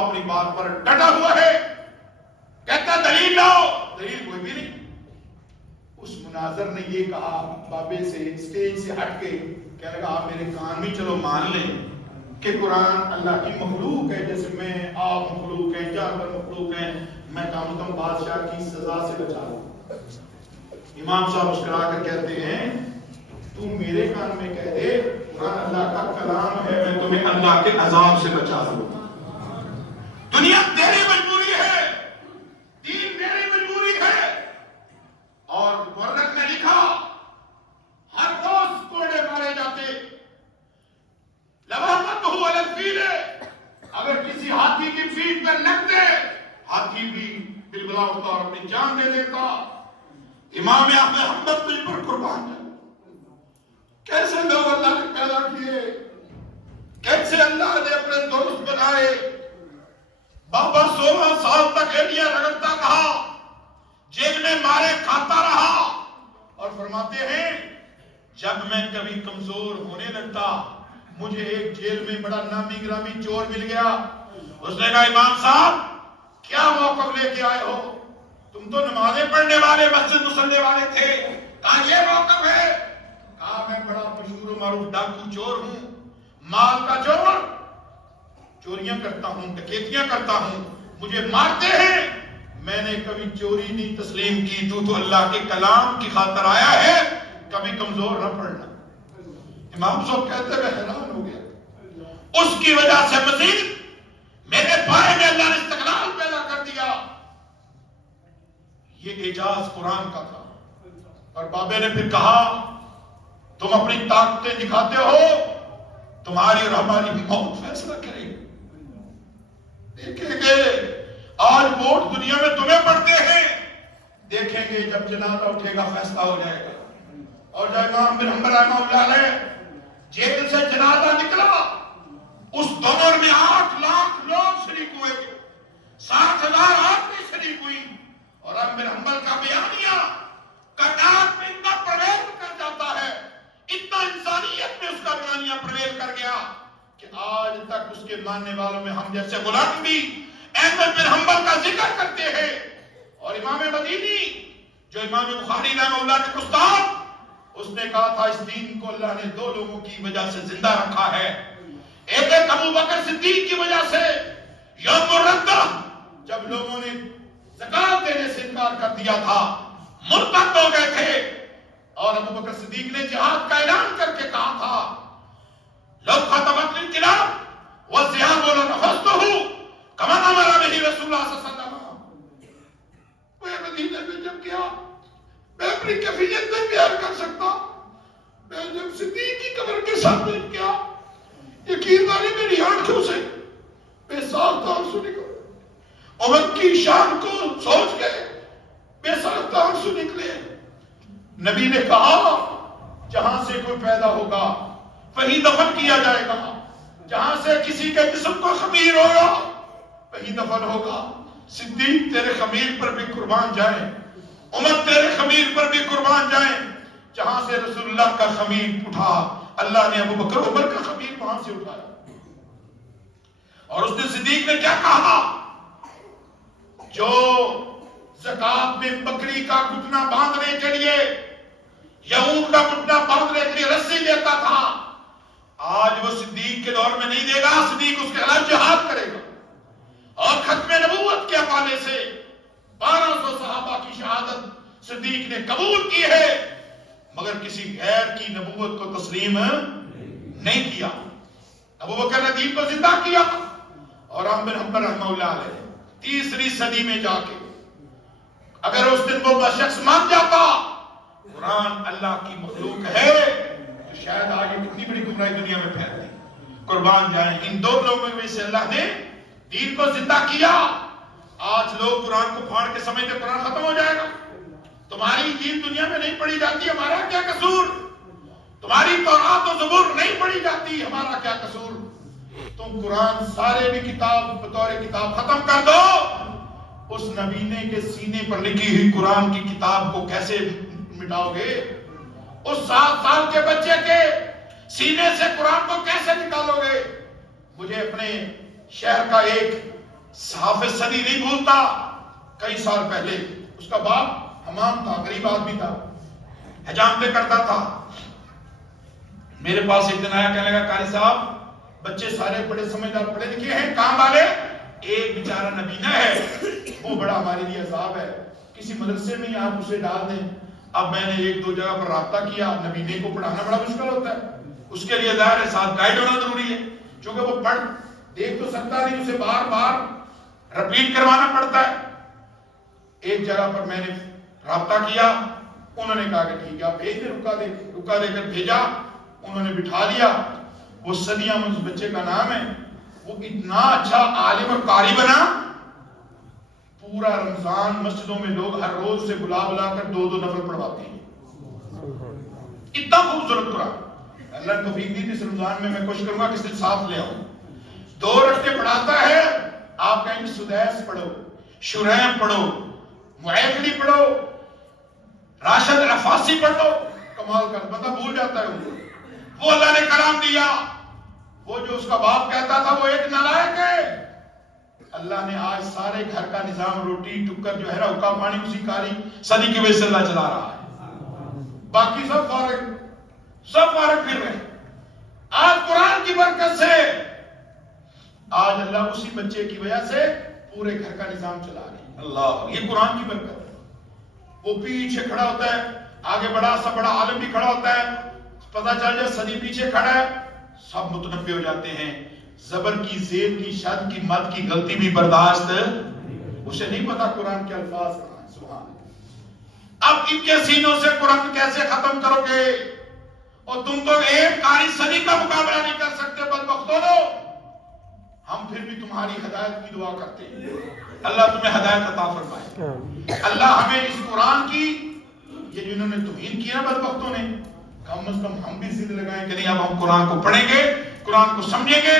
اپنی بات پر ڈٹا ہوا ہے، کہتا دلیل لاؤ، دلیل کوئی بھی نہیں۔ اس مناظر نے یہ کہا بابے سے، اسٹیج سے ہٹ کے کہنے لگا آپ میرے کان میں چلو مان لیں کہ قرآن اللہ کی مخلوق ہے، جیسے میں آپ مخلوق ہیں، جانور مخلوق ہیں، میں کم از کم بادشاہ کی سزا سے بچا لوں۔ امام صاحب مسکرا کر کہتے ہیں تو میرے کان میں کہہ دے قرآن اللہ کا کلام ہے، میں تمہیں اللہ کے عذاب سے بچا دوں۔ دنیا تیری مجبوری ہے، دین میری مجبوری ہے۔ اور مورخ نے لکھا ہر روز کوڑے مارے جاتے، لواقتہ علی الفیل، اگر کسی ہاتھی کی پیٹھ پر لگتے ہاتھی بھی بلبلا اٹھتا اور اپنی جان دے دیتا۔ امام احمد حنبل تجھ پر قربان ہے۔ کیسے لوگ اللہ نے پیدا کیے، کیسے اللہ نے اپنے دوست بنائے۔ بابا 16 سال تک ایڈیاں رگڑتا رہا، جیل میں مارے کھاتا رہا، اور فرماتے ہیں جب میں کبھی کمزور ہونے لگتا مجھے ایک جیل میں بڑا نامی گرامی چور مل گیا۔ اس نے کہا امام صاحب کیا موقف لے کے آئے ہو؟ تم تو نمازیں پڑھنے والے، مسجد مسلے والے تھے، کہا یہ موقف ہے؟ کہا میں بڑا مشہور و معروف ڈاکو چور ہوں، مال کا چور، چوریاں کرتا ہوں، ڈکیتیاں کرتا ہوں، مجھے مارتے ہیں، میں نے کبھی چوری نہیں تسلیم کی، تو اللہ کے کلام کی خاطر آیا ہے، کبھی کمزور نہ پڑنا۔ امام صاحب کہتے ہیں میں حیران ہو گیا، اس کی وجہ سے مزید میرے بھائی میں اللہ نے استقلال پیدا کر دیا۔ یہ اعجاز قرآن کا تھا۔ اور بابے نے پھر کہا تم اپنی طاقتیں دکھاتے ہو، تمہاری اور ہماری موت فیصلہ کرے گی۔ دیکھیں گے آج ووٹ دنیا میں تمہیں پڑتے ہیں، دیکھیں گے جب جنازہ اٹھے گا فیصلہ ہو جائے گا۔ اور جب امام بن حنبل رحمہ اللہ علیہ جیل سے جنازہ نکلا، اس دور میں 8 لاکھ لوگ شریک ہوئے تھے، 60,000 آدمی شریک ہوئی، اور امام بن حنبل کا بیانیہ کائنات میں اتنا پرویل کر جاتا ہے، اتنا انسانیت میں اس کا بیانیہ پرویل کر گیا کہ آج تک اس کے ماننے والوں میں ہم جیسے غلام بھی احمد بن حنبل کا ذکر کرتے ہیں۔ اور امام مدینی جو امام بخاری رحمہ اللہ کے استاد، اس نے کہا تھا اس دین کو اللہ نے 2 لوگوں کی وجہ سے زندہ رکھا ہے، ایک ابو بکر صدیق کی وجہ سے یوم الردہ، جب لوگوں نے زکات دینے سے انکار کر دیا تھا، مرتد ہو گئے تھے، اور ابو بکر صدیق نے جہاد کا اعلان کر کے کہا تھا لو ختمت الانقلاب والذهاب لنفذته كما امر به رسول اللہ صلی اللہ علیہ وسلم۔ میں مدینے میں جب گیا میں اپنی کیفیت نہیں بیان کر سکتا، میں جب صدیق کی قبر کے سامنے گیا یقین مانے میری آنکھوں سے بے ساختہ آنسو نکلے، عمر کی شان کو سوچ کے بے ساختہ آنسو نکلے۔ نبی نے کہا جہاں سے کوئی پیدا ہوگا وہیں دفن کیا جائے گا، جہاں سے کسی کے جسم کو خمیر ہوگا وہیں دفن ہوگا۔ صدیق تیرے خمیر پر بھی قربان جائیں، عمر تیرے خمیر پر بھی قربان جائیں، جہاں سے رسول اللہ کا خمیر اٹھا اللہ نے ابو بکر عمر کا خمیر وہاں سے اٹھایا۔ اور اس نے صدیق نے کیا کہا؟ جو زکات میں بکری کا گھٹنا باندھنے کے لیے یا اونٹ کا گھٹنا باندھنے کے لیے رسی دیتا تھا، آج وہ صدیق کے دور میں نہیں دے گا، صدیق اس کے خلاف جہاد کرے گا۔ اور ختم نبوت کے حوالے سے 1200 صحابہ کی شہادت صدیق نے قبول کی ہے، مگر کسی غیر کی نبوت کو تسلیم نہیں کیا۔ ابو بکر نے دین کو زندہ کیا، اور امام بن حنبل رحمہ اللہ علیہ 3ری صدی میں جا کے اگر اس دن وہ شخص مان جاتا قرآن اللہ کی مخلوق ہے تو شاید آج کتنی بڑی گمراہی دنیا میں پھیلتی۔ قربان جائیں ان 2 لوگوں میں سے اللہ نے دین کو زندہ کیا۔ آج لوگ قرآن کو پھاڑ کے سمجھتے قرآن ختم ہو جائے گا، تمہاری دین دنیا میں نہیں پڑھی جاتی ہمارا کیا قصور، تمہاری تورات و زبور نہیں پڑھی جاتی ہمارا کیا قصور، تم قرآن سارے بھی کتاب بطور کتاب ختم کر دو، اس نبینے کے سینے پر لکھی ہوئی قرآن کی کتاب کو کیسے مٹاؤ گے؟ اس 7 سال کے بچے کے سینے سے قرآن کو کیسے نکالو گے؟ مجھے اپنے شہر کا ایک صحافہ صدی نہیں بھولتا. کئی سال پہلے اس کا باپ حمام تھا, غریب آدمی تھا, حجامتیں کرتا تھا. میرے پاس ایک دن آیا, کہنے لگا قاری صاحب بچے سارے بڑے سمجھدار پڑھے لکھے ہیں, کام والے, ایک بیچارہ نبینہ ہے, وہ بڑا ہمارے لیے عذاب ہے, کسی مدرسے میں آپ اسے ڈال دیں. اب میں نے ایک دو جگہ پر رابطہ کیا, نبینے کو پڑھانا بڑا مشکل ہوتا ہے, اس کے لیے ظاہر ہے ساتھ گائیڈ ہونا ضروری ہے, چونکہ وہ پڑھ دیکھ تو سکتا نہیں, اسے بار بار رپیٹ کروانا پڑتا ہے. ایک جگہ پر میں نے رابطہ کیا, انہوں نے کہا کہ ٹھیک ہے آپ بھیج دیں, رکا دے کر بھیجا, انہوں نے بٹھا لیا. وہ صدیہ میں اس بچے کا نام ہے, وہ اتنا اچھا عالم اور قاری بنا, پورا رمضان مسجدوں میں لوگ ہر روز سے بلا کر 2 نفل پڑھواتے ہیں. اتنا خوبصورت قرآن. اللہ نے توفیق دی تھی اس رمضان میں کوشش کروں گا کس دن ساتھ لے آؤں. 2 رکعتیں پڑھاتا ہے, آپ کہیں گے سدیس پڑھو, شریم پڑھو, معیقلی پڑھو, راشد رفاسی پڑھو, کمال کر بندہ بھول جاتا ہے ان کو. وہ اللہ نے کلام دیا, وہ جو اس کا باپ کہتا تھا وہ ایک نالائق ہے. اللہ نے آج سارے گھر کا نظام, روٹی ٹکر جو ہے نا, حکا پانی اسی کاری صدی کی وجہ سے اللہ چلا رہا ہے. باقی سب فارغ پھر رہے. آج قرآن کی برکت سے آج اللہ اسی بچے کی وجہ سے پورے گھر کا نظام چلا رہے ہیں. اللہ, یہ قرآن کی برکت ہے. وہ پیچھے کھڑا ہوتا ہے, آگے بڑا سا بڑا عالم بھی کھڑا ہوتا ہے, پتہ چل جائے صدی پیچھے کھڑا ہے, سب متنبع ہو جاتے ہیں. زبر کی, زیر کی, شد کی, مد کی غلطی بھی برداشت, اسے نہیں پتا قرآن کے الفاظ کہاں ہیں. سبحان اللہ. اب ان کے سینوں سے قرآن کیسے ختم کرو گے؟ اور تم تو ایک قاری صدی کا مقابلہ نہیں کر سکتے بدبختو. ہم پھر بھی تمہاری ہدایت کی دعا کرتے ہیں, اللہ تمہیں ہدایت عطا فرمائے. اللہ ہمیں اس قرآن کی, یہ جنہوں نے توہین کیا بدبختوں نے, کم از کم ہم بھی ضد لگائیں کہ نہیں اب ہم قرآن کو پڑھیں گے, قرآن کو سمجھیں گے.